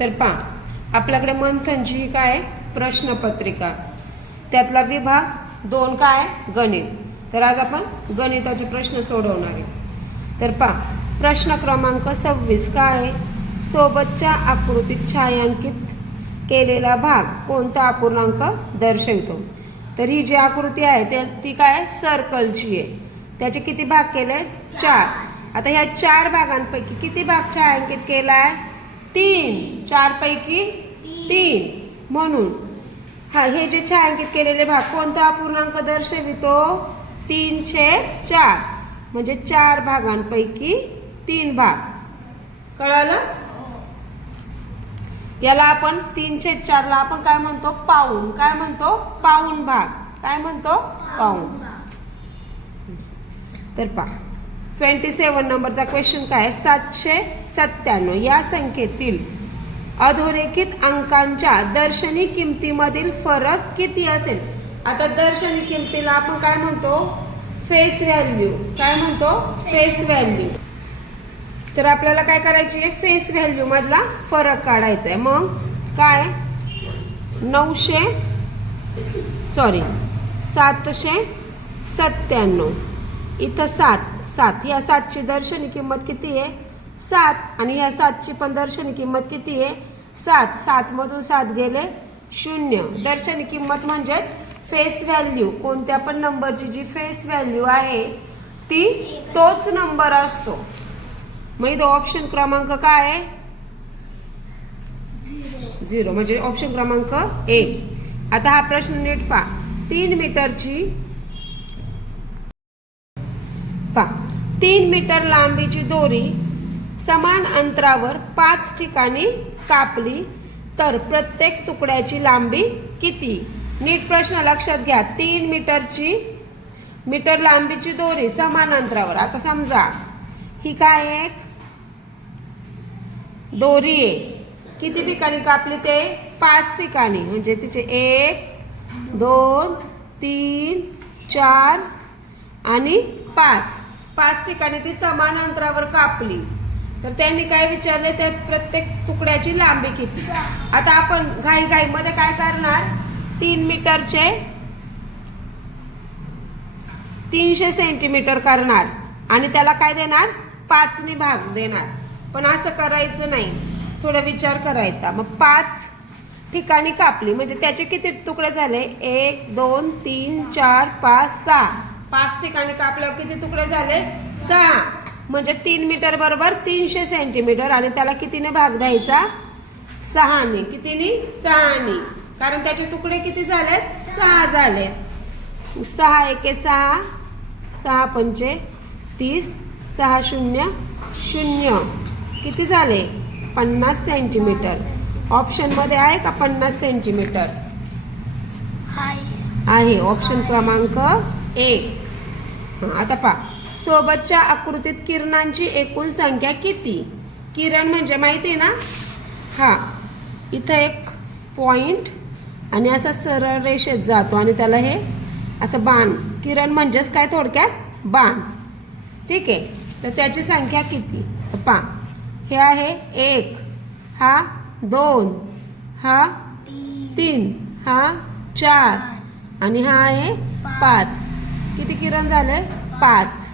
तर पहा आपल्याकडे मंथनची ही काय प्रश्नपत्रिका, त्यातला विभाग 2 काय गणित. तर आज आपण गणिताचे प्रश्न सोडवणार आहे. तर पहा प्रश्न क्रमांक 26 काय, सोबतच्या आकृतीत छायांकित केलेला भाग कोणता अपूर्णांक दर्शवितो. तर ही जी आकृती आहे ती काय सर्कलची आहे. त्याचे किती भाग केले 4. आता ह्या 4 भागांपैकी किती भाग छायांकित केलाय 3. 4 पैकी 3. म्हणून हे जे छायांकित केलेले भाग कोणता अपूर्णांक दर्शवितो 3/4. म्हणजे 4 भागांपैकी 3 भाग. कळालं. याला आपण 3/4 ला आपण काय म्हणतो पाऊण. काय म्हणतो पाऊण भाग. काय म्हणतो पाऊण. तर पहा 27 नंबरचा क्वेश्चन काय, 797 या संख्येतील अधोरेखित अंकांच्या दर्शनी किमतीमधील फरक किती असेल. आता दर्शनी किमतीला आपण काय म्हणतो फेस व्हॅल्यू. काय म्हणतो फेस व्हॅल्यू. तर आपल्याला काय करायची आहे फेस व्हॅल्यू मधला फरक काढायचा आहे. मग काय 797 इथं 7 ह्या 7ची दर्शनी किंमत किती आहे 7 आणि ह्या 7ची पण दर्शनी किंमत किती आहे 7. 7 मधून 7 गेले 0. दर्शनी किंमत म्हणजेच फेस व्हॅल्यू. कोणत्या पण नंबरची जी फेस व्हॅल्यू आहे ती तोच नंबर असतो. मग इथं ऑप्शन क्रमांक काय आहे 0. म्हणजे ऑप्शन क्रमांक 1. आता हा प्रश्न नीट पहा. 3 मीटर लांबीची दोरी समान अंतरावर 5 ठिकाणी कापली तर प्रत्येक तुकड्याची लांबी किती. नीट प्रश्न लक्षात घ्या. 3 मीटर लांबीची दोरी समान अंतरावर. आता समजा ही काय एक दोरी आहे. किती ठिकाणी कापली ते 5 ठिकाणी. म्हणजे तिचे 1 2 3 4 आणि 5 ठिकाणी ती समान अंतरावर कापली. तर त्यांनी काय विचारले त्यात प्रत्येक तुकड्याची लांबी किती. आता आपण घाई मध्ये काय करणार 3 मीटरचे 300 सेंटीमीटर करणार आणि त्याला काय देणार 5 ने भाग देणार. पण असं करायचं नाही. थोडा विचार करायचा. मग 5 ठिकाणी कापली म्हणजे त्याचे किती तुकडे झाले 1 2 3 4 5 6. 5 ठिकाणी कापल्यावर किती तुकडे झाले 6. म्हणजे 3 मीटर बरोबर 300 सेंटीमीटर आणि त्याला कितीने भाग द्यायचा 6 ने. कितीने 6 ने. कारण त्याचे तुकडे किती झालेत 6 झाले. 6 1 6 6 5 30 6 0 0 किती झाले 50 सेंटीमीटर. ऑप्शन मध्ये आहे का 50 सेंटीमीटर आहे. ऑप्शन क्रमांक 1. आता पहा सोबतच्या आकृतीत किरणांची एकूण संख्या किती. किरण म्हणजे माहिती ना इथं एक पॉइंट आणि असा सरळ रेषेत जातो आणि त्याला हे असं बाण. किरण म्हणजेच काय थोडक्यात बाण. ठीक आहे. तर त्याची संख्या किती. पहा हे आहे 1 हा 2 हा 3 हा 4 आणि हा आहे 5. किती किरण झाले 5.